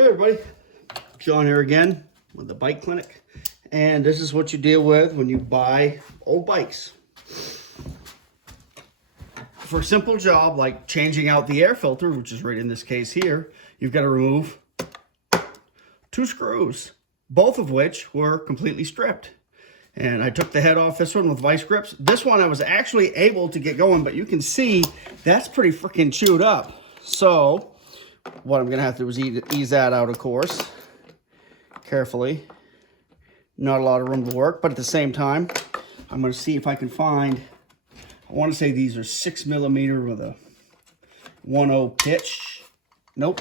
Hey everybody, John here again with the Bike Clinic, and this is what you deal with when you buy old bikes. For a simple job like changing out the air filter, which is right in this case here, you've got to remove 2 screws, both of which were completely stripped. And I took the head off this one with vice grips. This one I was actually able to get going, but you can see that's pretty freaking chewed up. So what I'm gonna have to do is ease that out, of course, carefully. Not a lot of room to work, but at the same time, I'm gonna see if I can find, I wanna say these are 6mm with a 1/0 pitch. Nope,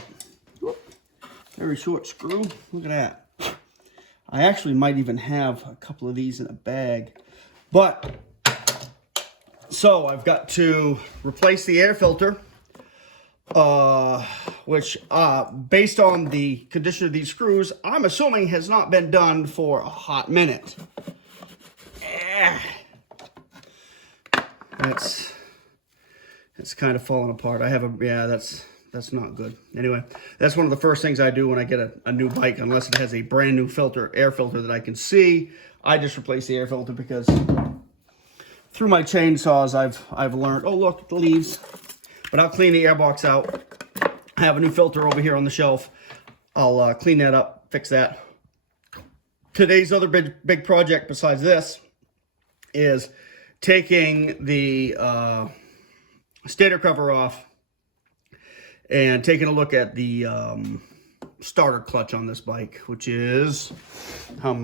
very short screw, look at that. I actually might even have a couple of these in a bag, but, so I've got to replace the air filter, which based on the condition of these screws, I'm assuming has not been done for a hot minute. It's kind of falling apart. I have a, yeah, that's not good. Anyway, that's one of the first things I do when I get a new bike, unless it has a brand new filter, air filter that I can see. I just replace the air filter because through my chainsaws, I've learned, oh look, the leaves. But I'll clean the airbox out. I have a new filter over here on the shelf. I'll clean that up, fix that. Today's other big project besides this is taking the stator cover off and taking a look at the starter clutch on this bike, which is right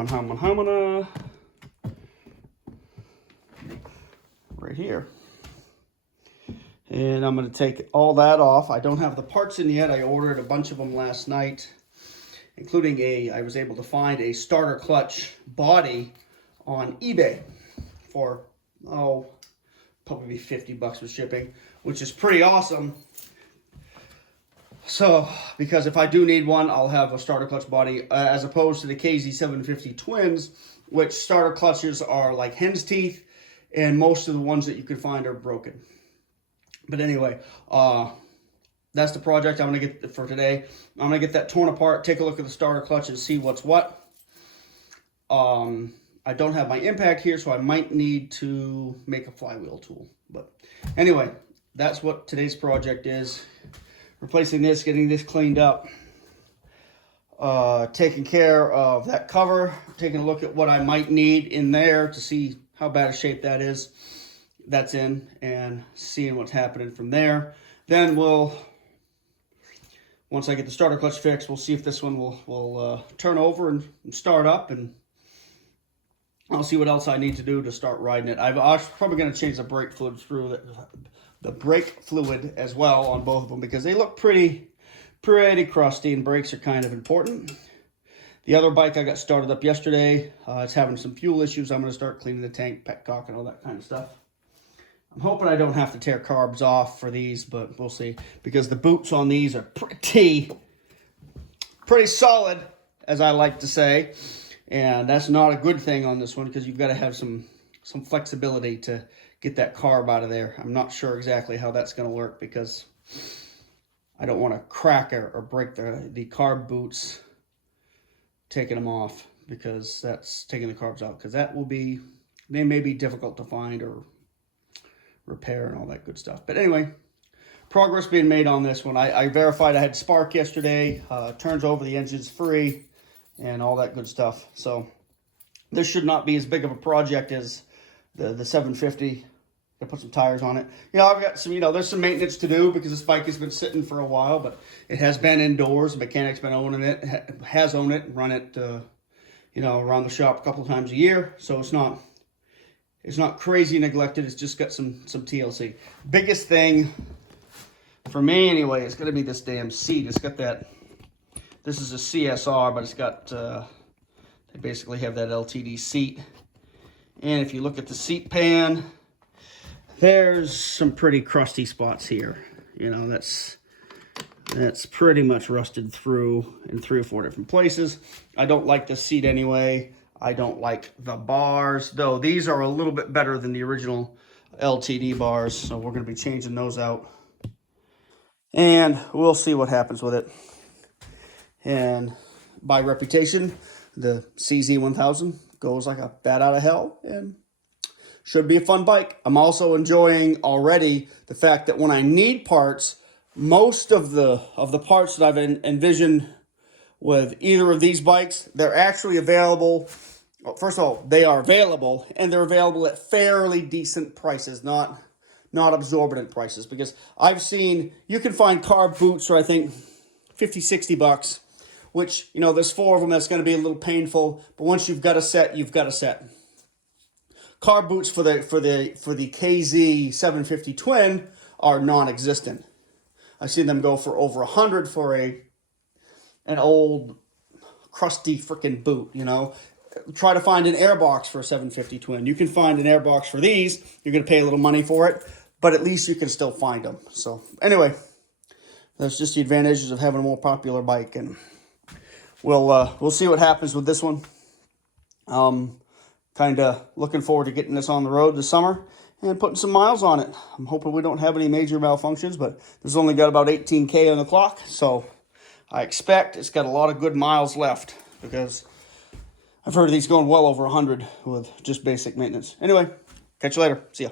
here. And I'm going to take all that off. I don't have the parts in yet. I ordered a bunch of them last night, including I was able to find a starter clutch body on eBay for, oh, probably $50 with shipping, which is pretty awesome. So, because if I do need one, I'll have a starter clutch body, as opposed to the KZ1000 twins, which starter clutches are like hen's teeth, and most of the ones that you can find are broken. But anyway, that's the project I'm going to get for today. I'm going to get that torn apart, take a look at the starter clutch and see what's what. I don't have my impact here, so I might need to make a flywheel tool. But anyway, that's what today's project is. Replacing this, getting this cleaned up, taking care of that cover, taking a look at what I might need in there to see how bad a shape that is. That's in, and seeing what's happening from there. Then once I get the starter clutch fixed, we'll see if this one will turn over and start up, and I'll see what else I need to do to start riding it. I'm probably going to change the brake fluid through the brake fluid as well on both of them, because they look pretty crusty, and brakes are kind of important. The other bike I got started up yesterday, it's having some fuel issues. I'm going to start cleaning the tank, petcock, and all that kind of stuff. I'm hoping I don't have to tear carbs off for these, but we'll see, because the boots on these are pretty solid, as I like to say, and that's not a good thing on this one, because you've got to have some flexibility to get that carb out of there. I'm not sure exactly how that's going to work, because I don't want to crack or break the carb boots taking them off, because that's taking the carbs out, because they may be difficult to find or repair and all that good stuff. But anyway, progress being made on this one. I verified I had spark yesterday, turns over, the engine's free, and all that good stuff. So this should not be as big of a project as the 750. I put some tires on it. I've got some, there's some maintenance to do, because this bike has been sitting for a while, but it has been indoors. The mechanic's been owning it, has owned it, and run it, around the shop a couple of times a year. So it's not crazy neglected. It's just got some TLC. Biggest thing for me anyway is going to be this damn seat. It's got that, this is a CSR, but it's got, they basically have that LTD seat. And if you look at the seat pan, there's some pretty crusty spots here. That's pretty much rusted through in 3 or 4 different places. I don't like the seat anyway. I don't like the bars, though these are a little bit better than the original LTD bars, so we're going to be changing those out. And we'll see what happens with it. And by reputation, the KZ1000 goes like a bat out of hell and should be a fun bike. I'm also enjoying already the fact that when I need parts, most of the parts that I've envisioned with either of these bikes, they're actually available. Well, first of all, they are available, and they're available at fairly decent prices, not exorbitant prices. Because I've seen, you can find carb boots for, I think, 50, 60 bucks, which, you know, there's 4 of them. That's going to be a little painful, but once you've got a set, you've got a set. Carb boots for the KZ750 Twin are non-existent. I've seen them go for over 100 for an old crusty freaking boot, you know. Try to find an airbox for a 750 Twin. You can find an airbox for these. You're going to pay a little money for it, but at least you can still find them. So anyway, that's just the advantages of having a more popular bike, and we'll see what happens with this one. Kind of looking forward to getting this on the road this summer and putting some miles on it. I'm hoping we don't have any major malfunctions, but there's only got about 18K on the clock, so I expect it's got a lot of good miles left, because I've heard of these going well over 100 with just basic maintenance. Anyway, catch you later. See ya.